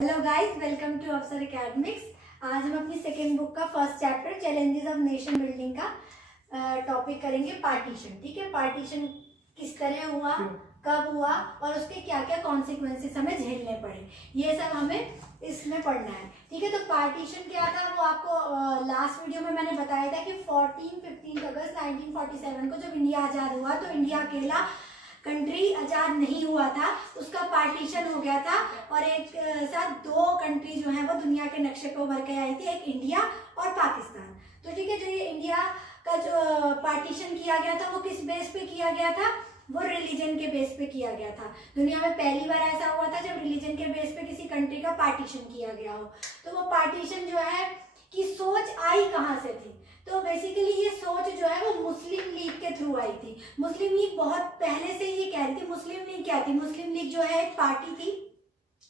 Hello guys, welcome to अफसर academics. आज हम अपनी सेकेंड बुक का first chapter challenges of nation building का टॉपिक करेंगे पार्टीशन। ठीक है, पार्टीशन किस तरह हुआ, कब हुआ और उसके क्या क्या कॉन्सिक्वेंसेस हमें झेलने पड़े, ये सब हमें इसमें पढ़ना है। ठीक है, तो पार्टीशन क्या था वो आपको लास्ट वीडियो में मैंने बताया था कि 15 अगस्त 1947 को जब इंडिया आजाद हुआ तो इंडिया अकेला कंट्री आजाद नहीं हुआ था, उसका पार्टीशन हो गया था और एक साथ दो कंट्री जो है वो दुनिया के नक्शे पे उभर के आई थी, एक इंडिया और पाकिस्तान। तो ठीक है, जो ये इंडिया का जो पार्टीशन किया गया था वो किस बेस पे किया गया था, वो रिलीजन के बेस पे किया गया था। दुनिया में पहली बार ऐसा हुआ था जब रिलीजन के बेस पे किसी कंट्री का पार्टीशन किया गया हो। तो वो पार्टीशन जो है कि सोच आई कहाँ से थी, तो बेसिकली ये सोच जो है वो मुस्लिम लीग के थ्रू आई थी। मुस्लिम लीग बहुत पहले से ये कह रही थी। मुस्लिम लीग क्या थी? मुस्लिम लीग जो है एक पार्टी थी,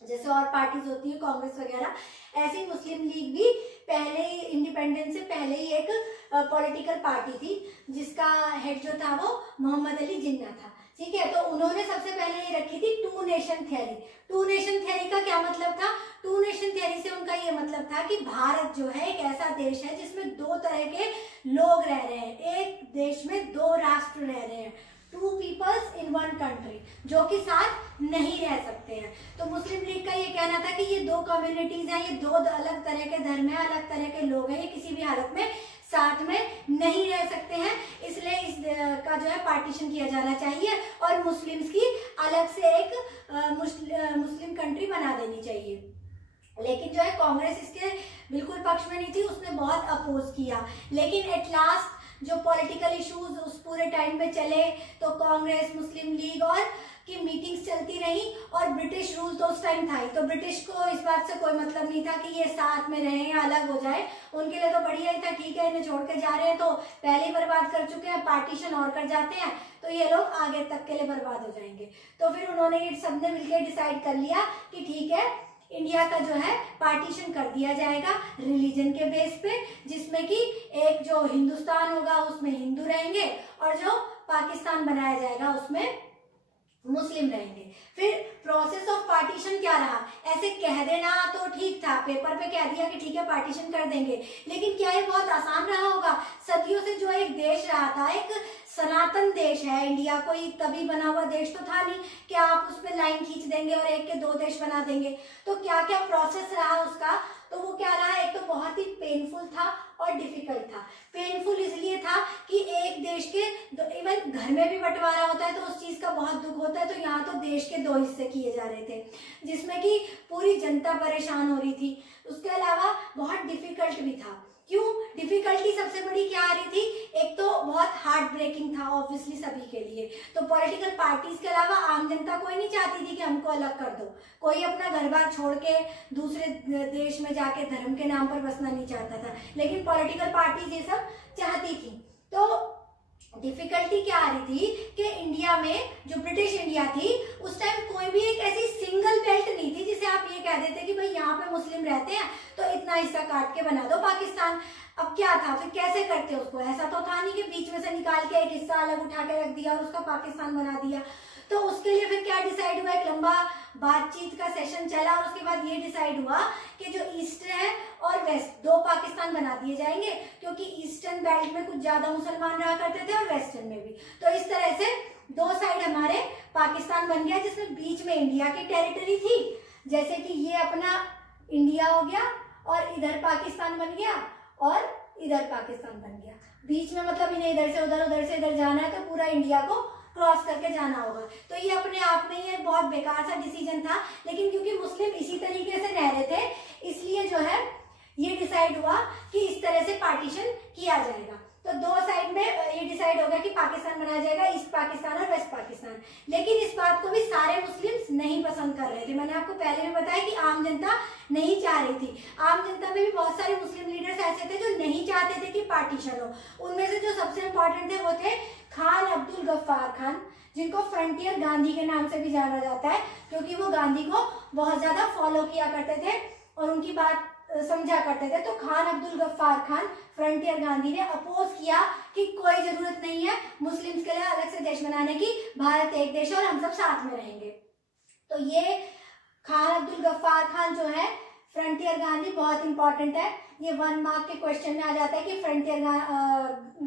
जैसे और पार्टीज होती है कांग्रेस वगैरह, ऐसे ही मुस्लिम लीग भी पहले इंडिपेंडेंस से पहले ही एक पॉलिटिकल पार्टी थी जिसका हेड जो था वो मोहम्मद अली जिन्ना था। ठीक है, तो उन्होंने सबसे पहले ये रखी थी two nation theory. Two nation theory का क्या मतलब था? टू नेशन थियरी से उनका ये मतलब था कि भारत जो है एक ऐसा देश है जिसमें दो तरह के लोग रह रहे हैं, एक देश में दो राष्ट्र रह रहे हैं, two peoples in one country, जो कि साथ नहीं रह सकते हैं। तो मुस्लिम लीग का ये कहना था कि ये दो कम्युनिटीज हैं, ये दो अलग तरह के धर्म है, अलग तरह के लोग हैं, ये किसी भी हालत में साथ में नहीं रह सकते हैं, इसलिए इस का जो है पार्टीशन किया जाना चाहिए और मुस्लिम्स की अलग से एक मुस्लिम कंट्री बना देनी चाहिए। लेकिन जो है कांग्रेस इसके बिल्कुल पक्ष में नहीं थी, उसने बहुत अपोज किया। लेकिन एट लास्ट जो पॉलिटिकल इश्यूज उस पूरे टाइम में चले तो कांग्रेस, मुस्लिम लीग और की मीटिंग्स चलती रही और ब्रिटिश रूल तो उस टाइम था ही, तो ब्रिटिश को इस बात से कोई मतलब नहीं था कि ये साथ में रहें या अलग हो जाए। उनके लिए तो बढ़िया ही था, ठीक है इन्हें छोड़ के जा रहे हैं तो पहले ही बर्बाद कर चुके हैं, पार्टीशन और कर जाते हैं तो ये लोग आगे तक के लिए बर्बाद हो जाएंगे। तो फिर उन्होंने ये सबने मिलकर डिसाइड कर लिया कि ठीक है इंडिया का जो है पार्टीशन कर दिया जाएगा रिलीजन के बेस पे, जिसमें कि एक जो हिंदुस्तान होगा उसमें हिंदू रहेंगे और जो पाकिस्तान बनाया जाएगा उसमें मुस्लिम रहेंगे। फिर प्रोसेस ऑफ पार्टीशन क्या रहा? ऐसे कह देना तो ठीक था, पेपर पे कह दिया कि ठीक है पार्टीशन कर देंगे, लेकिन क्या ये बहुत आसान रहा होगा? सदियों से जो एक देश रहा था, एक सनातन देश है इंडिया, कोई तभी बना हुआ देश तो था नहीं कि आप उस पर लाइन खींच देंगे और एक के दो देश बना देंगे। तो क्या क्या प्रोसेस रहा उसका, तो वो क्या रहा? एक तो बहुत ही पेनफुल था और डिफिकल्ट था। पेनफुल इसलिए था कि एक देश के इवन घर में भी बंटवारा होता है तो उस चीज का बहुत दुख होता है, तो यहाँ तो देश के दो हिस्से किए जा रहे थे जिसमें कि पूरी जनता परेशान हो रही थी। उसके अलावा बहुत डिफिकल्ट भी था। क्यों डिफिकल्टी सबसे बड़ी क्या आ रही थी? एक तो बहुत हार्ट ब्रेकिंग था ऑब्वियसली सभी के लिए, तो पॉलिटिकल पार्टीज के अलावा आम जनता कोई नहीं चाहती थी कि हमको अलग कर दो, कोई अपना घर बार छोड़ के दूसरे देश में जाके धर्म के नाम पर बसना नहीं चाहता था, लेकिन पॉलिटिकल पार्टीज ये सब चाहती थी। तो डिफिकल्टी क्या आ रही थी कि इंडिया में जो ब्रिटिश इंडिया थी उस टाइम कोई भी एक ऐसी सिंगल बेल्ट नहीं थी जिसे आप ये कह देते कि भाई यहाँ पे मुस्लिम रहते हैं तो इतना हिस्सा काट के बना दो पाकिस्तान। अब क्या था, फिर कैसे करते उसको? ऐसा तो था नहीं कि बीच में से निकाल के एक हिस्सा अलग उठा के रख दिया और उसका पाकिस्तान बना दिया। तो उसके लिए फिर क्या डिसाइड हुआ? एक लंबा बातचीत का सेशन चला और उसके बाद ये डिसाइड हुआ कि जो ईस्ट है और वेस्ट दो पाकिस्तान बना दिए जाएंगे, क्योंकि ईस्टर्न बेल्ट में कुछ ज्यादा मुसलमान रहा करते थे और वेस्टर्न में भी। तो इस तरह से दो साइड हमारे पाकिस्तान बन गया जिसमें बीच में इंडिया की टेरिटरी थी, जैसे कि ये अपना इंडिया हो गया और इधर पाकिस्तान बन गया और इधर पाकिस्तान बन गया। बीच में मतलब इन्हें इधर से इधर जाना है तो पूरा इंडिया को क्रॉस करके जाना होगा। तो ये अपने आप में ये बहुत बेकार सा डिसीजन था, लेकिन क्योंकि मुस्लिम इसी तरीके से रह रहे थे इसलिए जो है ये डिसाइड हुआ कि इस तरह से पार्टीशन किया जाएगा। तो दो साइड में ये डिसाइड हो गया कि पाकिस्तान बनाया जाएगा, ईस्ट पाकिस्तान और वेस्ट पाकिस्तान। लेकिन इस बात को भी सारे मुस्लिम्स नहीं पसंद कर रहे थे। मैंने आपको पहले भी बताया कि आम जनता नहीं चाह रही थी। आम जनता में भी बहुत सारे मुस्लिम लीडर्स ऐसे थे जो नहीं चाहते थे कि पार्टीशन हो। उनमें से जो सबसे इम्पोर्टेंट थे वो थे खान अब्दुल गफ्फार खान, जिनको फ्रंटियर गांधी के नाम से भी जाना जाता है, क्योंकि वो गांधी को बहुत ज्यादा फॉलो किया करते थे और उनकी बात समझा करते थे। तो खान अब्दुल गफ्फार खान, फ्रंटियर गांधी ने अपोज किया कि कोई जरूरत नहीं है मुस्लिम्स के लिए अलग से देश बनाने की, भारत एक देश है और हम सब साथ में रहेंगे। तो ये खान अब्दुल गफ्फार खान जो है, फ्रंटियर गांधी बहुत इंपॉर्टेंट है, ये 1 मार्क के क्वेश्चन में आ जाता है कि फ्रंटियर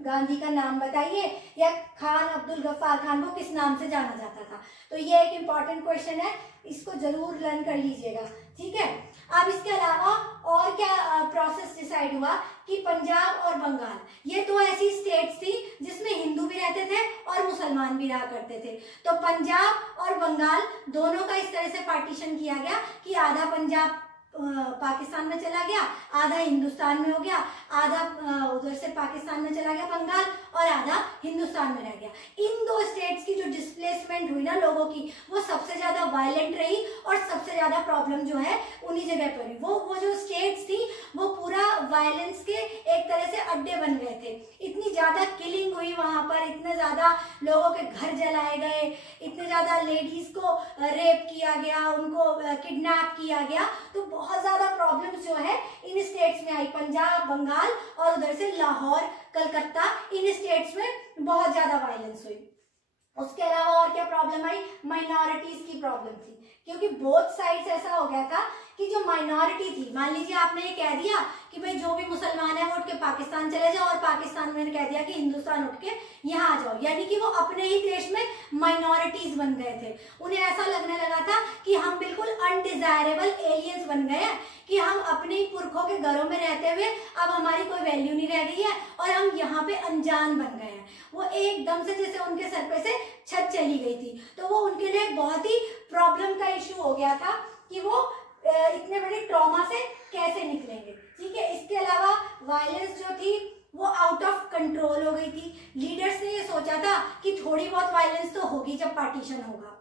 गांधी का नाम बताइए या खान अब्दुल गफ्फार खान को किस नाम से जाना जाता था। तो ये एक इम्पॉर्टेंट क्वेश्चन है, इसको जरूर लर्न कर लीजिएगा, ठीक है। अब इसके अलावा और क्या प्रोसेस डिसाइड हुआ कि पंजाब और बंगाल, ये दो ऐसी स्टेट्स थी जिसमें हिंदू भी रहते थे और मुसलमान भी रहा करते थे। तो पंजाब और बंगाल दोनों का इस तरह से पार्टीशन किया गया कि आधा पंजाब पाकिस्तान में चला गया, आधा हिंदुस्तान में हो गया, आधा उधर से पाकिस्तान में चला गया बंगाल, और आधा हिंदुस्तान में रह गया। इन दो स्टेट्स की जो डिस्प्लेसमेंट हुई ना लोगों की, वो सबसे ज्यादा वायलेंट रही और सबसे ज्यादा प्रॉब्लम जो है उन्हीं जगह पर हुई। वो जो स्टेट्स थी वो पूरा वायलेंस के एक तरह से अड्डे बन गए थे। इतनी ज्यादा किलिंग हुई वहां पर, इतने ज्यादा लोगों के घर जलाए गए, इतने ज्यादा लेडीज को रेप किया गया, उनको किडनैप किया गया। तो बहुत ज्यादा प्रॉब्लम्स जो है इन स्टेट्स में आई, पंजाब, बंगाल और उधर से लाहौर, कलकत्ता, इन स्टेट्स में बहुत ज्यादा वायलेंस हुई। उसके अलावा और क्या प्रॉब्लम आई? माइनॉरिटीज की प्रॉब्लम थी, क्योंकि बोथ साइड्स ऐसा हो गया था कि जो माइनॉरिटी थी, मान लीजिए आपने ये कह दिया कि भाई जो भी मुसलमान है वो उठ के पाकिस्तान चले जाओ, और पाकिस्तान में कह दिया कि हिंदुस्तान उठ के यहाँ आ जाओ, यानी कि वो अपने ही देश में माइनॉरिटीज बन गए थे। उन्हें ऐसा लगने लगा था कि हम बिल्कुल अनडिजायरेबल एलियंस बन गए हैं, कि हम अपने ही पुरखों के घरों में रहते हुए अब हमारी कोई वैल्यू नहीं रह गई है और हम यहाँ पे अनजान बन गए हैं। वो एकदम से जैसे उनके सर पे से छत चली गई थी। तो वो उनके लिए बहुत ही प्रॉब्लम का इशू हो गया था कि वो इतने बड़े ट्रॉमा से कैसे निकलेंगे, ठीक है। इसके अलावा वायलेंस जो थी वो आउट ऑफ कंट्रोल हो गई थी। लीडर्स ने ये सोचा था कि थोड़ी बहुत वायलेंस तो होगी जब पार्टीशन होगा,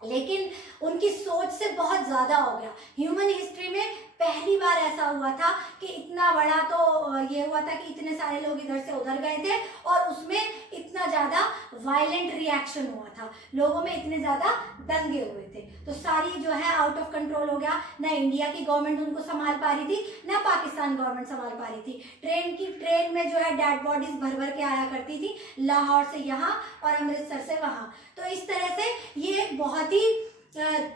लेकिन उनकी सोच से बहुत ज्यादा हो गया। ह्यूमन हिस्ट्री में पहली बार ऐसा हुआ था कि इतना बड़ा तो ये हुआ था कि इतने सारे लोग इधर से उधर गए थे और उसमें इतना ज्यादा वायलेंट रिएक्शन हुआ था, लोगों में इतने ज्यादा दंगे हुए थे। तो सारी जो है आउट ऑफ कंट्रोल हो गया। ना इंडिया की गवर्नमेंट उनको संभाल पा रही थी, ना पाकिस्तान गवर्नमेंट संभाल पा रही थी। ट्रेन में जो है डेड बॉडीज भर भर के आया करती थी, लाहौर से यहाँ और अमृतसर से वहां। तो इस तरह से ये बहुत ही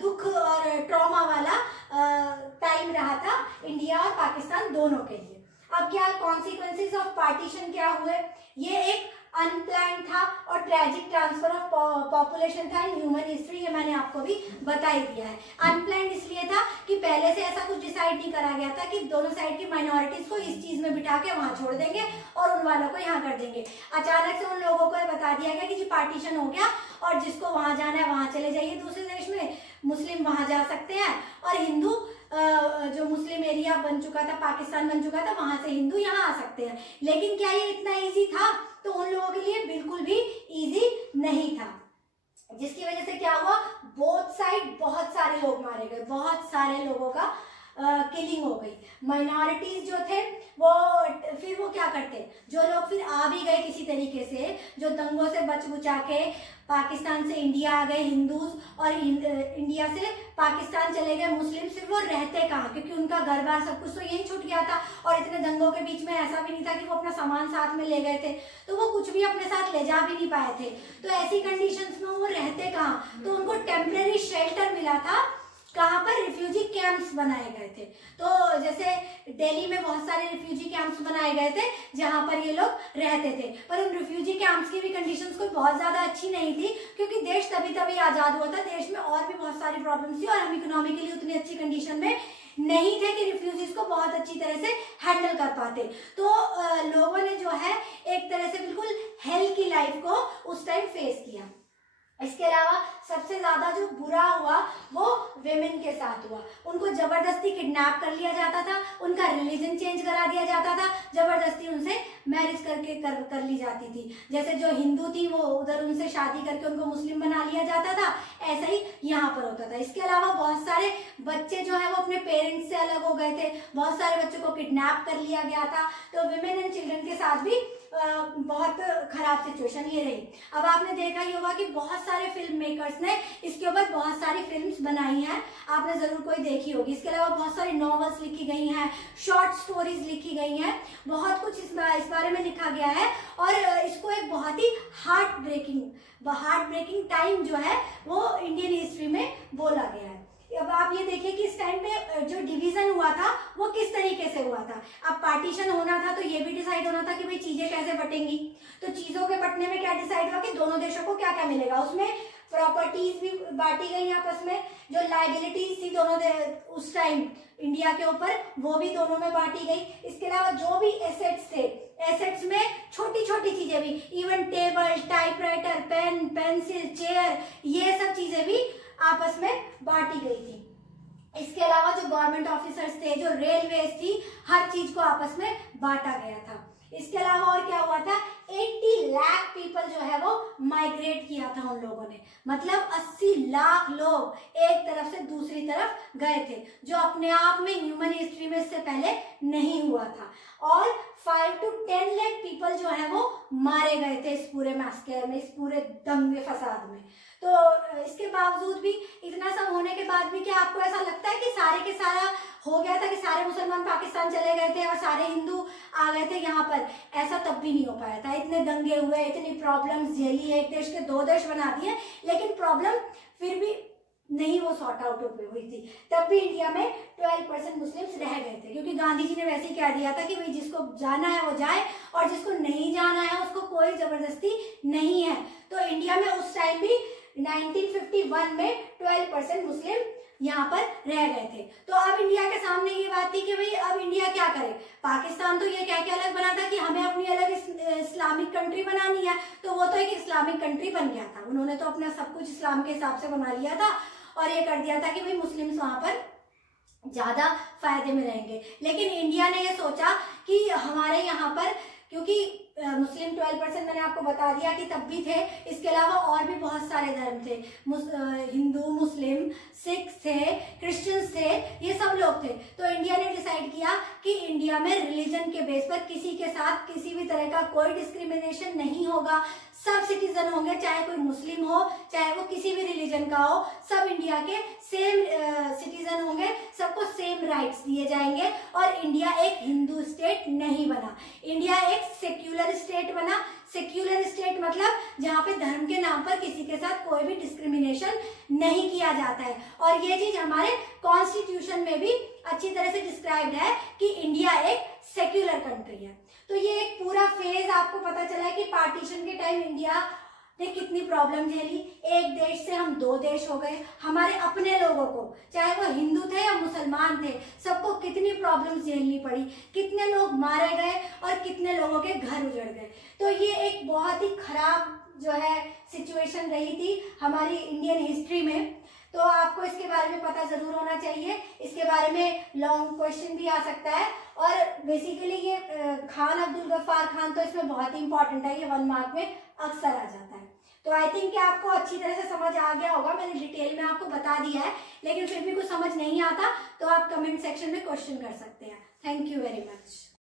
दुख और ट्रॉमा वाला टाइम रहा था इंडिया और पाकिस्तान दोनों के लिए। अब क्या कॉन्सिक्वेंसेस ऑफ पार्टीशन क्या हुए? ये एक अनप्लान्ड था और ट्रेजिक ट्रांसफर ऑफ पॉपुलेशन था इन ह्यूमन हिस्ट्री, ये मैंने आपको भी बता ही दिया है। अनप्लान्ड इसलिए था कि पहले से ऐसा कुछ डिसाइड नहीं करा गया था कि दोनों साइड की माइनॉरिटीज को इस चीज में बिठा के वहां छोड़ देंगे और उन वालों को यहाँ कर देंगे। अचानक से उन लोगों को बता दिया गया कि जी पार्टीशन हो गया और जिसको वहां जाना है वहां चले जाइए दूसरे देश में, मुस्लिम वहां जा सकते हैं और हिंदू जो मुस्लिम एरिया बन चुका था, पाकिस्तान बन चुका था, वहां से हिंदू यहाँ आ सकते हैं। लेकिन क्या ये इतना इजी था? तो उन लोगों के लिए बिल्कुल भी इजी नहीं था, जिसकी वजह से क्या हुआ, बोथ साइड बहुत सारे लोग मारे गए, बहुत सारे लोगों का किलिंग हो गई। माइनॉरिटीज जो थे वो फिर वो क्या करते, जो लोग फिर आ भी गए किसी तरीके से, जो दंगों से बच बुचा के पाकिस्तान से इंडिया आ गए हिंदूज और इंडिया से पाकिस्तान चले गए मुस्लिम, फिर वो रहते कहाँ, क्योंकि उनका घर बार सब कुछ तो यही छूट गया था और इतने दंगों के बीच में ऐसा भी नहीं था कि वो अपना सामान साथ में ले गए थे, तो वो कुछ भी अपने साथ ले जा भी नहीं पाए थे। तो ऐसी कंडीशंस में वो रहते कहाँ, तो उनको टेम्परेरी शेल्टर मिला था, कहाँ पर, रिफ्यूजी कैंप्स बनाए गए थे। तो जैसे दिल्ली में बहुत सारे रिफ्यूजी कैंप्स बनाए गए थे जहां पर ये लोग रहते थे, पर उन रिफ्यूजी कैंप्स की भी कंडीशंस कोई बहुत ज्यादा अच्छी नहीं थी, क्योंकि देश तभी तभी आजाद हुआ था, देश में और भी बहुत सारी प्रॉब्लम्स थी और हम इकोनॉमिकली उतनी अच्छी कंडीशन में नहीं थे कि रिफ्यूजीज को बहुत अच्छी तरह से हैंडल कर पाते। तो लोगों ने जो है एक तरह से बिल्कुल हेल की लाइफ को उस टाइम फेस किया। इसके अलावा सबसे ज्यादा जो बुरा हुआ वो वेमेन के साथ हुआ। उनको जबरदस्ती किडनैप कर लिया जाता था, उनका रिलीजन चेंज करा दिया जाता था, जबरदस्ती उनसे मैरिज करके कर ली जाती थी। जैसे जो हिंदू थी वो उधर उनसे शादी करके उनको मुस्लिम बना लिया जाता था, ऐसा ही यहाँ पर होता था। इसके अलावा बहुत सारे बच्चे जो है वो अपने पेरेंट्स से अलग हो गए थे, बहुत सारे बच्चों को किडनैप कर लिया गया था। तो विमेन एंड चिल्ड्रन के साथ भी बहुत खराब सिचुएशन ये रही। अब आपने देखा ही होगा कि बहुत सारे फिल्म मेकर्स ने इसके ऊपर बहुत सारी फिल्म्स बनाई हैं, आपने जरूर कोई देखी होगी। इसके अलावा बहुत सारी नॉवेल्स लिखी गई हैं, शॉर्ट स्टोरीज लिखी गई हैं, बहुत कुछ इस बारे में लिखा गया है और इसको एक बहुत ही हार्ट ब्रेकिंग टाइम जो है वो इंडियन हिस्ट्री में बोला गया है। अब आप ये देखिए कि इस टाइम पे जो डिवीजन हुआ था वो किस तरीके से हुआ था। अब पार्टीशन होना था तो ये भी डिसाइड होना था कि भाई चीजें कैसे बटेंगी। तो चीजों के बटने में क्या डिसाइड हुआ कि दोनों देशों को क्या क्या मिलेगा। उसमें प्रॉपर्टीज भी बांटी गई आपस में, जो लाइबिलिटीज थी दोनों उस टाइम इंडिया के ऊपर वो भी दोनों में बांटी गई। इसके अलावा जो भी एसेट्स थे, एसेट्स में छोटी छोटी चीजें भी, even table, typewriter, pen, pencil, chair, ये सब चीजें भी आपस में बांटी गई थी। इसके अलावा जो गवर्नमेंट ऑफिसर्स थे, जो रेलवेज थी, हर चीज को आपस में बांटा गया था। इसके अलावा और क्या हुआ था, 80 लाख पीपल जो है वो माइग्रेट किया था उन लोगों ने, मतलब 80 लाख लोग एक तरफ से दूसरी तरफ गए थे, जो अपने आप में ह्यूमन हिस्ट्री में इससे पहले नहीं हुआ था। और 5 to 10 लाख पीपल जो है वो मारे गए थे इस पूरे मैस्कर में, इस पूरे दंगे फसाद में। तो इसके बावजूद भी, इतना सब होने के बाद भी, क्या आपको ऐसा लगता है कि सारे के सारा हो गया था कि सारे मुसलमान पाकिस्तान चले गए थे और सारे हिंदू आ गए थे यहाँ पर? ऐसा तब भी नहीं हो पाया था। इतने दंगे हुए, इतनी प्रॉब्लम्स झेली, एक देश के 2 देश बना दिए, लेकिन प्रॉब्लम फिर भी नहीं वो सॉर्ट आउट हुई थी। तब भी इंडिया में 12% मुस्लिम्स रह गए थे, क्योंकि गांधी जी ने वैसे ही कह दिया था कि भाई जिसको जाना है वो जाए और जिसको नहीं जाना है उसको कोई जबरदस्ती नहीं है। तो इंडिया में उस टाइम भी 1951 में 12% मुस्लिम यहाँ पर रह गए थे। तो अब इंडिया के सामने ये बात थी कि भाई अब इंडिया क्या करे। पाकिस्तान तो ये कह के अलग बना था कि हमें अपनी अलग इस्लामिक कंट्री बनानी है, तो वो तो एक इस्लामिक कंट्री बन गया था। उन्होंने तो अपना सब कुछ इस्लाम के हिसाब से बना लिया था और ये कर दिया था कि भाई मुस्लिम्स वहां पर ज्यादा फायदे में रहेंगे। लेकिन इंडिया ने ये सोचा कि हमारे यहाँ पर, क्योंकि मुस्लिम 12% मैंने आपको बता दिया कि तब भी थे, इसके अलावा और भी बहुत सारे धर्म थे, हिंदू, मुस्लिम, सिख थे, क्रिश्चियंस थे, ये सब लोग थे। तो इंडिया ने डिसाइड किया कि इंडिया में रिलीजन के बेस पर किसी के साथ किसी भी तरह का कोई डिस्क्रिमिनेशन नहीं होगा। सब सिटीजन होंगे, चाहे कोई मुस्लिम हो, चाहे वो किसी भी रिलीजन का हो, सब इंडिया के सेम सिटीजन होंगे, सबको सेम राइट्स दिए जाएंगे। और इंडिया एक हिंदू स्टेट नहीं बना, इंडिया एक सेक्युलर स्टेट बना। सेक्युलर स्टेट मतलब जहाँ पे धर्म के नाम पर किसी के साथ कोई भी डिस्क्रिमिनेशन नहीं किया जाता है। और ये चीज हमारे कॉन्स्टिट्यूशन में भी अच्छी तरह से डिस्क्राइब्ड है कि इंडिया एक सेक्युलर कंट्री है। तो ये एक पूरा फेज आपको पता चला है कि पार्टीशन के टाइम इंडिया ने कितनी प्रॉब्लम झेली। एक देश से हम 2 देश हो गए। हमारे अपने लोगों को, चाहे वो हिंदू थे या मुसलमान थे, सबको कितनी प्रॉब्लम झेलनी पड़ी, कितने लोग मारे गए और कितने लोगों के घर उजड़ गए। तो ये एक बहुत ही खराब जो है सिचुएशन रही थी हमारी इंडियन हिस्ट्री में। तो आपको इसके बारे में पता जरूर होना चाहिए। इसके बारे में लॉन्ग क्वेश्चन भी आ सकता है। और बेसिकली ये खान अब्दुल गफ्फार खान तो इसमें बहुत ही इंपॉर्टेंट है, ये 1 मार्क में अक्सर आ जाता है। तो आई थिंक कि आपको अच्छी तरह से समझ आ गया होगा। मैंने डिटेल में आपको बता दिया है, लेकिन फिर भी कुछ समझ नहीं आता तो आप कमेंट सेक्शन में क्वेश्चन कर सकते हैं। Thank you very much.